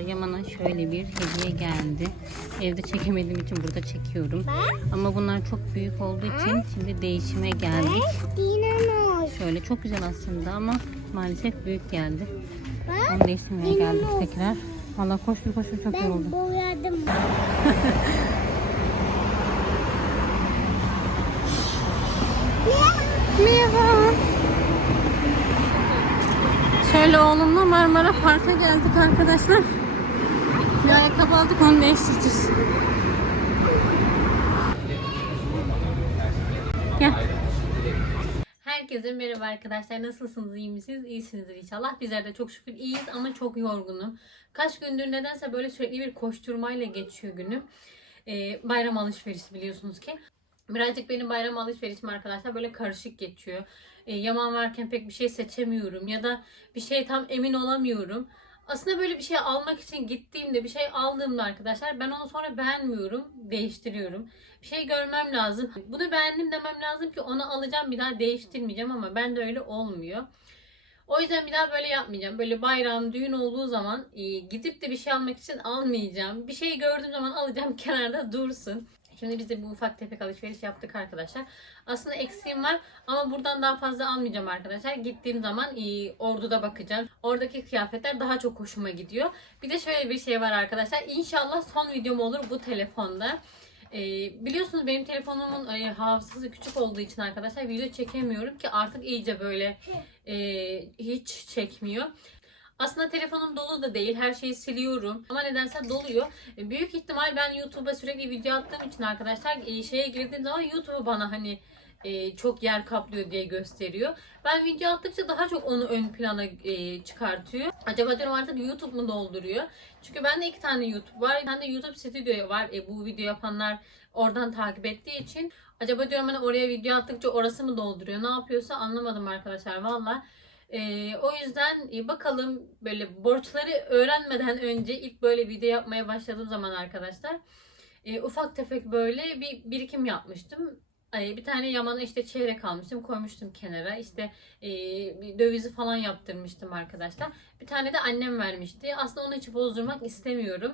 Yaman'a şöyle bir hediye geldi. Evde çekemediğim için burada çekiyorum. Ama bunlar çok büyük olduğu için şimdi değişime geldik. Şöyle çok güzel aslında ama maalesef büyük geldi. Bak. Onu değiştirmeye geldik tekrar. Valla koştur koştur çok Ben yoruldum. boyadım. Merhaba. Şöyle oğlumla Marmara Park'a geldik arkadaşlar. Bir ayakkabı aldık onu değiştireceğiz. Gel. Herkese merhaba arkadaşlar. Nasılsınız? iyi misiniz? İyisinizdir inşallah. Bizler de çok şükür iyiyiz ama çok yorgunum. Kaç gündür nedense böyle sürekli bir koşturmayla geçiyor günüm. Ee, bayram alışverişi biliyorsunuz ki. Birazcık benim bayram alışverişim arkadaşlar böyle karışık geçiyor. Ee, yaman varken pek bir şey seçemiyorum ya da bir şey tam emin olamıyorum. Aslında böyle bir şey almak için gittiğimde bir şey aldığımda arkadaşlar ben onu sonra beğenmiyorum, değiştiriyorum. Bir şey görmem lazım. Bunu beğendim demem lazım ki onu alacağım bir daha değiştirmeyeceğim ama ben de öyle olmuyor. O yüzden bir daha böyle yapmayacağım. Böyle bayram, düğün olduğu zaman e, gidip de bir şey almak için almayacağım. Bir şey gördüğüm zaman alacağım kenarda dursun. Şimdi biz de bu ufak tefek alışveriş yaptık arkadaşlar. Aslında eksiğim var ama buradan daha fazla almayacağım arkadaşlar. Gittiğim zaman e, orduda bakacağım. Oradaki kıyafetler daha çok hoşuma gidiyor. Bir de şöyle bir şey var arkadaşlar. İnşallah son videom olur bu telefonda. E, biliyorsunuz benim telefonumun e, hafızası küçük olduğu için arkadaşlar video çekemiyorum ki artık iyice böyle e, hiç çekmiyor. Aslında telefonum dolu da değil. Her şeyi siliyorum. Ama nedense doluyor. E, Büyük ihtimal ben YouTube'a sürekli video attığım için arkadaşlar e, şeye girdiğim zaman YouTube bana hani e, çok yer kaplıyor diye gösteriyor. Ben video attıkça daha çok onu ön plana çıkartıyor. Acaba diyorum artık YouTube mu dolduruyor? Çünkü bende iki tane YouTube var. Bir tane YouTube stüdyo var. E, bu video yapanlar oradan takip ettiği için. Acaba diyorum hani oraya video attıkça orası mı dolduruyor? Ne yapıyorsa anlamadım arkadaşlar. Valla. Ee, o yüzden e, bakalım böyle borçları öğrenmeden önce ilk böyle video yapmaya başladığım zaman arkadaşlar e, ufak tefek böyle bir birikim yapmıştım. Bir tane yamana işte çeyrek almıştım koymuştum kenara işte e, dövizi falan yaptırmıştım arkadaşlar. Bir tane de annem vermişti. Aslında onu hiç bozdurmak istemiyorum.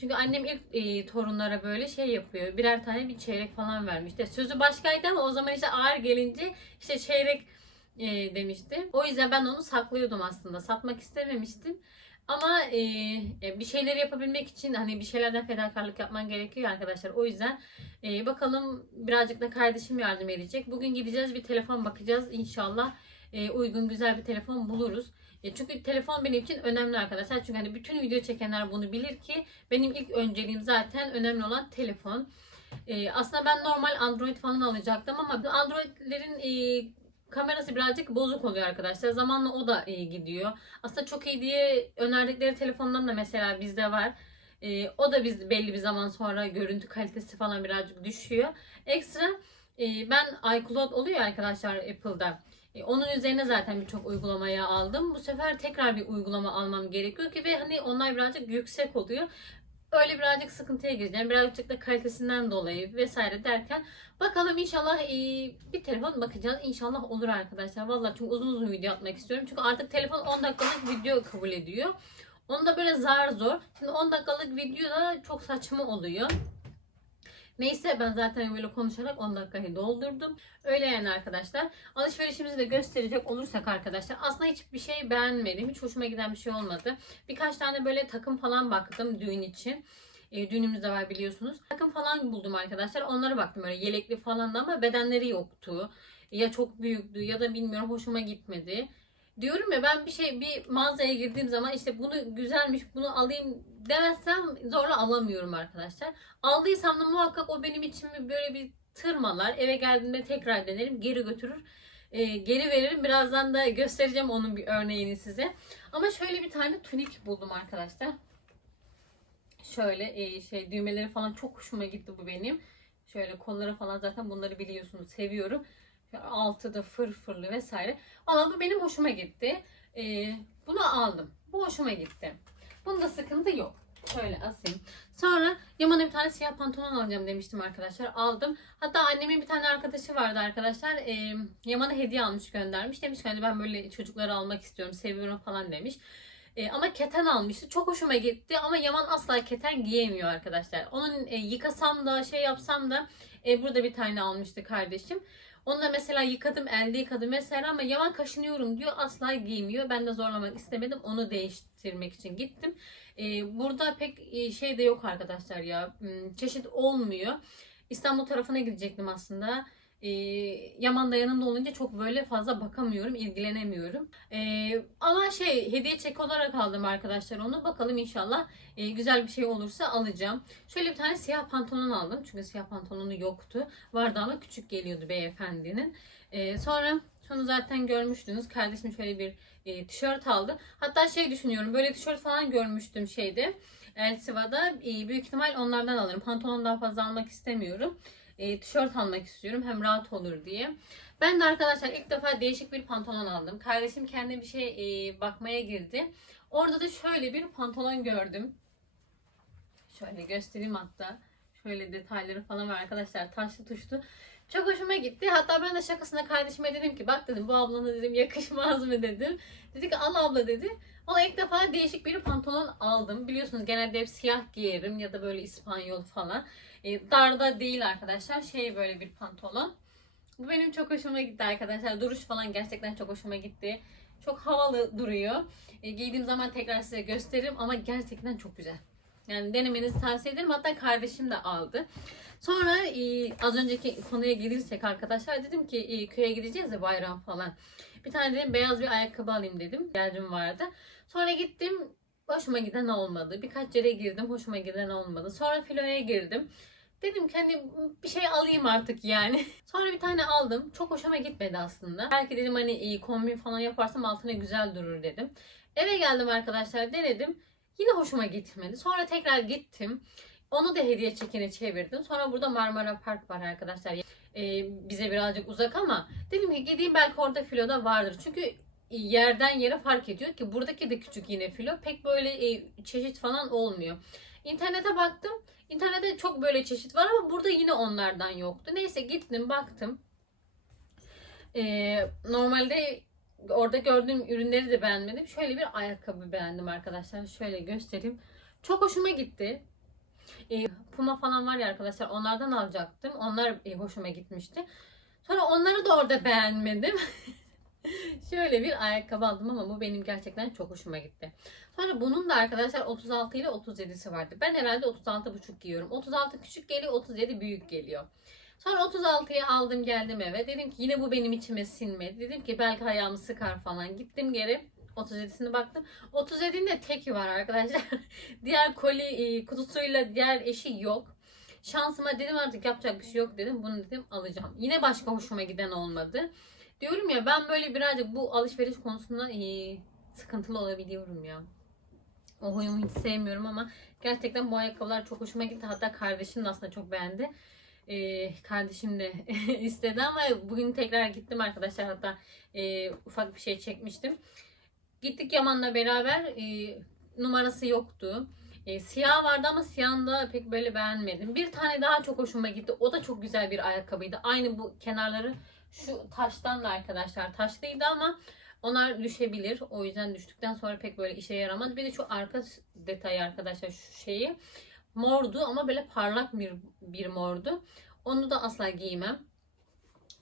Çünkü annem ilk e, torunlara böyle şey yapıyor. Birer tane bir çeyrek falan vermişti. Sözü başkaydı ama o zaman işte ağır gelince işte çeyrek e, demişti. O yüzden ben onu saklıyordum aslında. Satmak istememiştim. Ama e, e, bir şeyler yapabilmek için hani bir şeylerden fedakarlık yapman gerekiyor arkadaşlar. O yüzden e, bakalım birazcık da kardeşim yardım edecek. Bugün gideceğiz bir telefon bakacağız. İnşallah e, uygun güzel bir telefon buluruz. E, çünkü telefon benim için önemli arkadaşlar. Çünkü hani bütün video çekenler bunu bilir ki benim ilk önceliğim zaten önemli olan telefon. E, aslında ben normal Android falan alacaktım ama Android'lerin e, kamerası birazcık bozuk oluyor arkadaşlar. Zamanla o da iyi gidiyor. Aslında çok iyi diye önerdikleri telefondan da mesela bizde var. Ee, o da biz belli bir zaman sonra görüntü kalitesi falan birazcık düşüyor. Ekstra e, ben iCloud oluyor arkadaşlar Apple'da. E, onun üzerine zaten birçok uygulamaya aldım. Bu sefer tekrar bir uygulama almam gerekiyor ki ve hani onlar birazcık yüksek oluyor. Öyle birazcık sıkıntıya gireceğim. Birazcık da kalitesinden dolayı vesaire derken bakalım inşallah e, bir telefon bakacağız. İnşallah olur arkadaşlar. Vallahi çok uzun uzun video atmak istiyorum. Çünkü artık telefon 10 dakikalık video kabul ediyor. Onu da böyle zar zor. Şimdi 10 dakikalık video da çok saçma oluyor. Neyse ben zaten böyle konuşarak 10 dakikayı doldurdum. Öyle yani arkadaşlar. Alışverişimizi de gösterecek olursak arkadaşlar. Aslında hiçbir şey beğenmedim. Hiç hoşuma giden bir şey olmadı. Birkaç tane böyle takım falan baktım düğün için. E, düğünümüz de var biliyorsunuz. Takım falan buldum arkadaşlar. Onlara baktım böyle yelekli falan da ama bedenleri yoktu. Ya çok büyüktü ya da bilmiyorum hoşuma gitmedi. Diyorum ya ben bir şey bir mağazaya girdiğim zaman işte bunu güzelmiş bunu alayım demezsem zorla alamıyorum arkadaşlar. Aldıysam da muhakkak o benim için böyle bir tırmalar. Eve geldiğimde tekrar denerim geri götürür. e, geri veririm. Birazdan da göstereceğim onun bir örneğini size. Ama şöyle bir tane tunik buldum arkadaşlar. Şöyle e, şey düğmeleri falan çok hoşuma gitti bu benim. Şöyle kolları falan zaten bunları biliyorsunuz seviyorum. Altı da fırfırlı vesaire. Valla bu benim hoşuma gitti. E, bunu aldım. Bu hoşuma gitti. Bunda sıkıntı yok. Şöyle asayım. Sonra Yaman'a bir tane siyah pantolon alacağım demiştim arkadaşlar. Aldım. Hatta annemin bir tane arkadaşı vardı arkadaşlar. E, Yaman'a hediye almış göndermiş. Demiş ki hani ben böyle çocukları almak istiyorum. Seviyorum falan demiş. E, ama keten almıştı. Çok hoşuma gitti ama Yaman asla keten giyemiyor arkadaşlar. Onun e, yıkasam da şey yapsam da e, burada bir tane almıştı kardeşim. Onu da mesela yıkadım, elde yıkadım mesela ama Yaman kaşınıyorum diyor. Asla giymiyor. Ben de zorlamak istemedim. Onu değiştirmek için gittim. E, burada pek e, şey de yok arkadaşlar ya. Hmm, Çeşit olmuyor. İstanbul tarafına gidecektim aslında. Ee, Yaman da yanımda olunca çok böyle fazla bakamıyorum, ilgilenemiyorum. Ee, ama şey hediye çek olarak aldım arkadaşlar onu. Bakalım inşallah e, güzel bir şey olursa alacağım. Şöyle bir tane siyah pantolon aldım. Çünkü siyah pantolonu yoktu. Vardı ama küçük geliyordu beyefendinin. Ee, sonra şunu zaten görmüştünüz. Kardeşim şöyle bir e, tişört aldı. Hatta şey düşünüyorum. Böyle tişört falan görmüştüm şeyde. Elsiva'da. E, büyük ihtimal onlardan alırım. Pantolon daha fazla almak istemiyorum e, tişört almak istiyorum. Hem rahat olur diye. Ben de arkadaşlar ilk defa değişik bir pantolon aldım. Kardeşim kendi bir şey e, bakmaya girdi. Orada da şöyle bir pantolon gördüm. Şöyle göstereyim hatta. Şöyle detayları falan var arkadaşlar. Taşlı tuşlu. Çok hoşuma gitti. Hatta ben de şakasına kardeşime dedim ki bak dedim bu ablana dedim yakışmaz mı dedim. Dedi ki al abla dedi. Ona ilk defa değişik bir pantolon aldım. Biliyorsunuz genelde hep siyah giyerim ya da böyle İspanyol falan. E, darda değil arkadaşlar. Şey böyle bir pantolon. Bu benim çok hoşuma gitti arkadaşlar. Duruş falan gerçekten çok hoşuma gitti. Çok havalı duruyor. E, giydiğim zaman tekrar size gösteririm ama gerçekten çok güzel. Yani denemenizi tavsiye ederim. Hatta kardeşim de aldı. Sonra e, az önceki konuya gelirsek arkadaşlar dedim ki e, köye gideceğiz ya bayram falan. Bir tane dedim beyaz bir ayakkabı alayım dedim. Geldim vardı. Sonra gittim hoşuma giden olmadı. Birkaç yere girdim hoşuma giden olmadı. Sonra filoya girdim. Dedim ki hani bir şey alayım artık yani. Sonra bir tane aldım. Çok hoşuma gitmedi aslında. Belki dedim hani iyi kombin falan yaparsam altına güzel durur dedim. Eve geldim arkadaşlar denedim. Yine hoşuma gitmedi. Sonra tekrar gittim. Onu da hediye çekine çevirdim. Sonra burada Marmara Park var arkadaşlar. Ee, bize birazcık uzak ama dedim ki gideyim belki orada filoda vardır. Çünkü yerden yere fark ediyor ki buradaki de küçük yine filo. Pek böyle e, çeşit falan olmuyor. İnternete baktım. İnternette çok böyle çeşit var ama burada yine onlardan yoktu. Neyse gittim baktım. Ee, normalde orada gördüğüm ürünleri de beğenmedim. Şöyle bir ayakkabı beğendim arkadaşlar. Şöyle göstereyim. Çok hoşuma gitti. Ee, Puma falan var ya arkadaşlar onlardan alacaktım. Onlar e, hoşuma gitmişti. Sonra onları da orada beğenmedim. Şöyle bir ayakkabı aldım ama bu benim gerçekten çok hoşuma gitti. Sonra bunun da arkadaşlar 36 ile 37'si vardı. Ben herhalde 36,5 giyiyorum. 36 küçük geliyor, 37 büyük geliyor. Sonra 36'yı aldım geldim eve. Dedim ki yine bu benim içime sinmedi. Dedim ki belki ayağımı sıkar falan. Gittim geri 37'sine baktım. 37'nin de teki var arkadaşlar. diğer koli e, kutusuyla diğer eşi yok. Şansıma dedim artık yapacak bir şey yok dedim. Bunu dedim alacağım. Yine başka hoşuma giden olmadı. Diyorum ya ben böyle birazcık bu alışveriş konusunda e, sıkıntılı olabiliyorum ya. O huyumu hiç sevmiyorum ama gerçekten bu ayakkabılar çok hoşuma gitti. Hatta kardeşim de aslında çok beğendi. Ee, kardeşim de istedi ama bugün tekrar gittim arkadaşlar. Hatta e, ufak bir şey çekmiştim. Gittik Yaman'la beraber. E, numarası yoktu. E, siyah vardı ama siyahını da pek böyle beğenmedim. Bir tane daha çok hoşuma gitti. O da çok güzel bir ayakkabıydı. Aynı bu kenarları şu taştan da arkadaşlar taşlıydı ama onlar düşebilir. O yüzden düştükten sonra pek böyle işe yaramaz. Bir de şu arka detayı arkadaşlar şu şeyi mordu ama böyle parlak bir, bir mordu. Onu da asla giymem.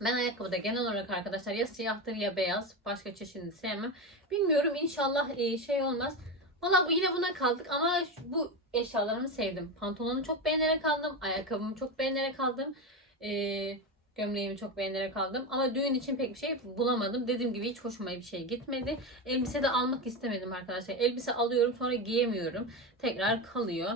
Ben ayakkabıda genel olarak arkadaşlar ya siyahtır ya beyaz. Başka çeşidini sevmem. Bilmiyorum inşallah e, şey olmaz. Valla bu yine buna kaldık ama bu eşyalarımı sevdim. Pantolonu çok beğenerek aldım. Ayakkabımı çok beğenerek aldım. Eee Gömleğimi çok beğenerek aldım. Ama düğün için pek bir şey bulamadım. Dediğim gibi hiç hoşuma bir şey gitmedi. Elbise de almak istemedim arkadaşlar. Elbise alıyorum sonra giyemiyorum. Tekrar kalıyor.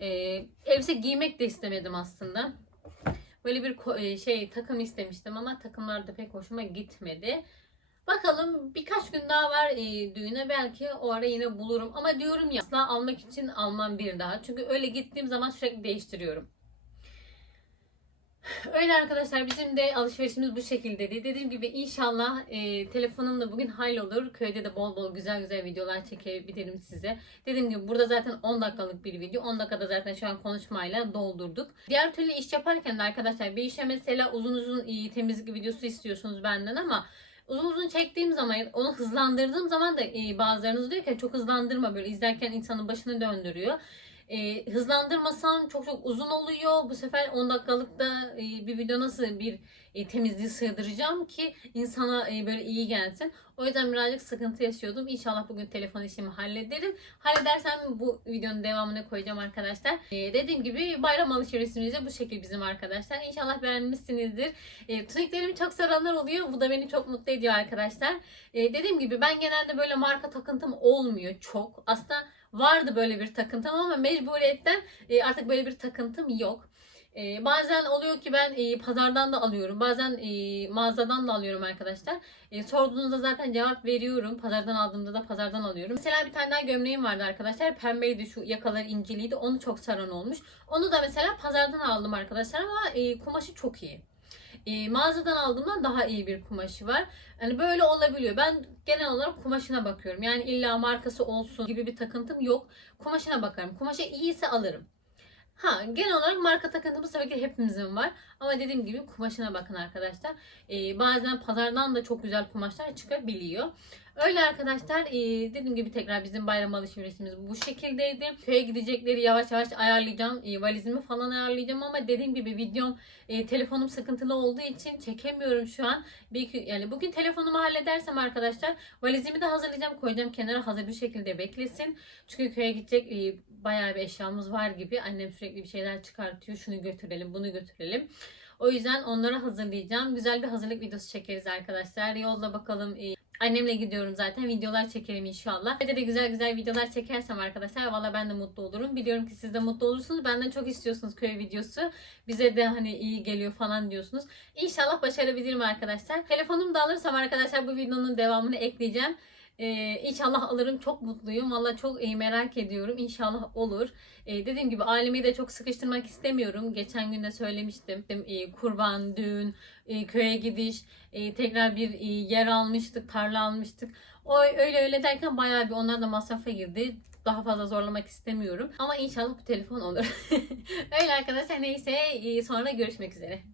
Ee, elbise giymek de istemedim aslında. Böyle bir e, şey takım istemiştim ama takımlar da pek hoşuma gitmedi. Bakalım birkaç gün daha var e, düğüne belki o ara yine bulurum. Ama diyorum ya asla almak için almam bir daha. Çünkü öyle gittiğim zaman sürekli değiştiriyorum. Öyle arkadaşlar bizim de alışverişimiz bu şekildeydi. Dediğim gibi inşallah e, telefonum da bugün hallolur. Köyde de bol bol güzel güzel videolar çekebilirim size. Dediğim gibi burada zaten 10 dakikalık bir video. 10 dakikada zaten şu an konuşmayla doldurduk. Diğer türlü iş yaparken de arkadaşlar bir işe mesela uzun uzun iyi temizlik videosu istiyorsunuz benden ama uzun uzun çektiğim zaman onu hızlandırdığım zaman da e, bazılarınız diyor ki çok hızlandırma böyle izlerken insanın başını döndürüyor. E, hızlandırmasan çok çok uzun oluyor. Bu sefer 10 dakikalıkta e, bir video nasıl bir e, temizliği sığdıracağım ki insana e, böyle iyi gelsin. O yüzden birazcık sıkıntı yaşıyordum. İnşallah bugün telefon işimi hallederim. Halledersem bu videonun devamını koyacağım arkadaşlar. E, dediğim gibi bayram alışverişimiz de bu şekil bizim arkadaşlar. İnşallah beğenmişsinizdir. E, tuniklerimi çok saranlar oluyor. Bu da beni çok mutlu ediyor arkadaşlar. E, dediğim gibi ben genelde böyle marka takıntım olmuyor çok. Aslında vardı böyle bir takıntım ama mecburiyetten e, artık böyle bir takıntım yok. E, bazen oluyor ki ben e, pazardan da alıyorum. Bazen mağazadan da alıyorum arkadaşlar. Sorduğunuzda zaten cevap veriyorum. Pazardan aldığımda da pazardan alıyorum. Mesela bir tane daha gömleğim vardı arkadaşlar. Pembeydi şu yakaları inciliydi. Onu çok saran olmuş. Onu da mesela pazardan aldım arkadaşlar ama kumaşı çok iyi. E, mağazadan aldığımdan daha iyi bir kumaşı var. Hani böyle olabiliyor. Ben genel olarak kumaşına bakıyorum. Yani illa markası olsun gibi bir takıntım yok. Kumaşına bakarım. Kumaşı iyiyse alırım. Ha genel olarak marka takıntımız tabii ki hepimizin var. Ama dediğim gibi kumaşına bakın arkadaşlar. Ee, bazen pazardan da çok güzel kumaşlar çıkabiliyor. Öyle arkadaşlar dediğim gibi tekrar bizim bayram alışverişimiz bu şekildeydi. Köye gidecekleri yavaş yavaş ayarlayacağım. Valizimi falan ayarlayacağım ama dediğim gibi videom telefonum sıkıntılı olduğu için çekemiyorum şu an. Bir, yani bugün telefonumu halledersem arkadaşlar valizimi de hazırlayacağım koyacağım kenara hazır bir şekilde beklesin. Çünkü köye gidecek e, bayağı bir eşyamız var gibi. Annem sürekli bir şeyler çıkartıyor. Şunu götürelim, bunu götürelim. O yüzden onları hazırlayacağım. Güzel bir hazırlık videosu çekeriz arkadaşlar. Yolda bakalım. e, Annemle gidiyorum zaten. Videolar çekerim inşallah. Ve de güzel güzel videolar çekersem arkadaşlar valla ben de mutlu olurum. Biliyorum ki siz de mutlu olursunuz. Benden çok istiyorsunuz köy videosu. Bize de hani iyi geliyor falan diyorsunuz. İnşallah başarabilirim arkadaşlar. Telefonumu da alırsam arkadaşlar bu videonun devamını ekleyeceğim. Ee, inşallah alırım. Çok mutluyum. Valla çok e, merak ediyorum. İnşallah olur. Ee, dediğim gibi ailemi de çok sıkıştırmak istemiyorum. Geçen gün de söylemiştim. Ee, kurban, düğün, e, köye gidiş, e, tekrar bir e, yer almıştık, tarla almıştık. O öyle öyle derken bayağı bir onlar da masrafa girdi. Daha fazla zorlamak istemiyorum. Ama inşallah bu telefon olur. öyle arkadaşlar neyse e, sonra görüşmek üzere.